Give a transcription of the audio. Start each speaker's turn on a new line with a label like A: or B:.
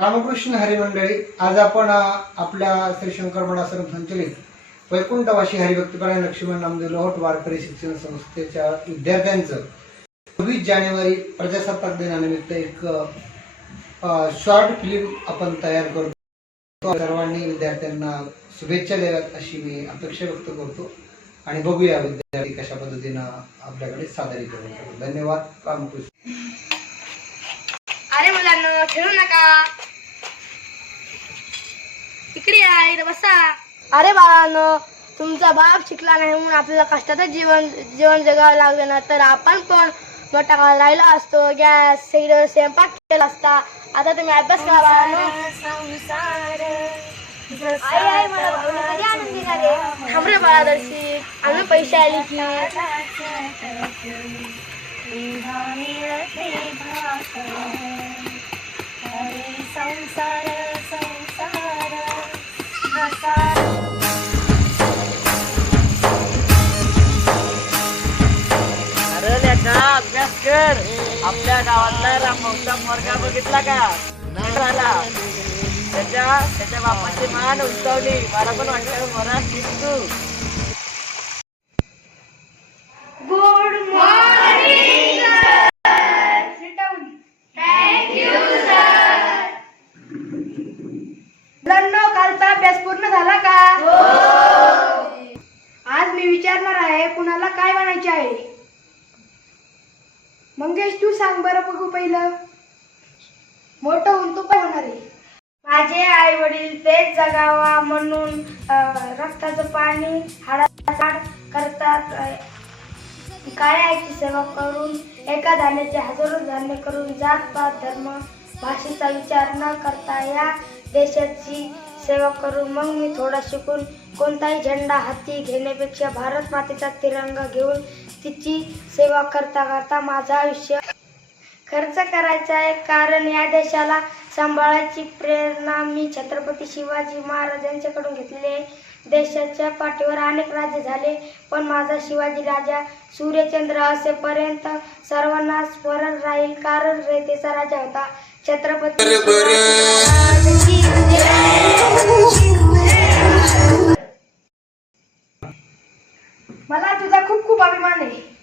A: रामकृष्ण हरिमंडळी आज आपण आपल्या श्री शंकर मठासर संचलित वैकुंठवाशी हरिभक्तीपरायण लक्ष्मण नामदेव लोहट वारकरी शिक्षण संस्थेच्या विद्यार्थ्यांचं चोवीस जानेवारी प्रजासत्ताक दिनानिमित्त एक शॉर्ट फिल्म आपण तयार करतो. सर्वांनी विद्यार्थ्यांना शुभेच्छा द्याव्यात अशी मी अपेक्षा व्यक्त करतो. आणि बघूया विद्यार्थी कशा पद्धतीनं आपल्याकडे सादरीकरण करतो धन्यवाद. रामकृष्ण.
B: अरे मुलांना खेळू नका. इकडे या इथं बसा. अरे बाळांनो तुमचा बाप शिकला नाही म्हणून आपल्याला कष्टाचं जीवन जीवन जगावं लागलं ना तर आपण पण मोठा राहिला असतो. गॅस सगळं स्वयंपाक केला असता. आता तुम्ही अभ्यास करा बाळांनो. थांबरे बाळादर्शी. मला पैसे कधी की.
C: अरे लेका अभ्यास कर. आपल्या गावातला रामभाऊचा मोरगा बघितला का? झाला त्याच्या त्याच्या बापाची मान उंचावली. मला पण वाटलं मला शिकतू
B: गुड मॉर्निंग मुलांनो कालचा अभ्यास पूर्ण झाला का? आज मी विचारणार आहे कुणाला काय बनायचे आहे? मंगेश तू सांग बरं बघू पहिलं. मोठं होऊन तू काय होणार आहे? माझे आई वडील तेच जगावा म्हणून रक्ताचं पाणी हाडासाड करतात. काय आईची सेवा करून? एका धान्याचे हजारो धान्य करून जात पात धर्म भाषेचा विचार न करता या देशाची सेवा करून मग मी थोडा शिकून कोणताही झेंडा हाती घेण्यापेक्षा भारत मातेचा तिरंगा घेऊन तिची सेवा करता करता माझं आयुष्य खर्च करायचा आहे. कारण या देशाला सांभाळायची प्रेरणा मी छत्रपती शिवाजी महाराजांच्याकडून घेतलेली आहे. देशाच्या पाठीवर अनेक राज्य झाले पण माझा शिवाजी राजा सूर्यचंद्र असेपर्यंत सर्वांना स्मरण राहील. कारण रेतेचा राजा होता छत्रपती मला तुझा खूप खूप अभिमान आहे.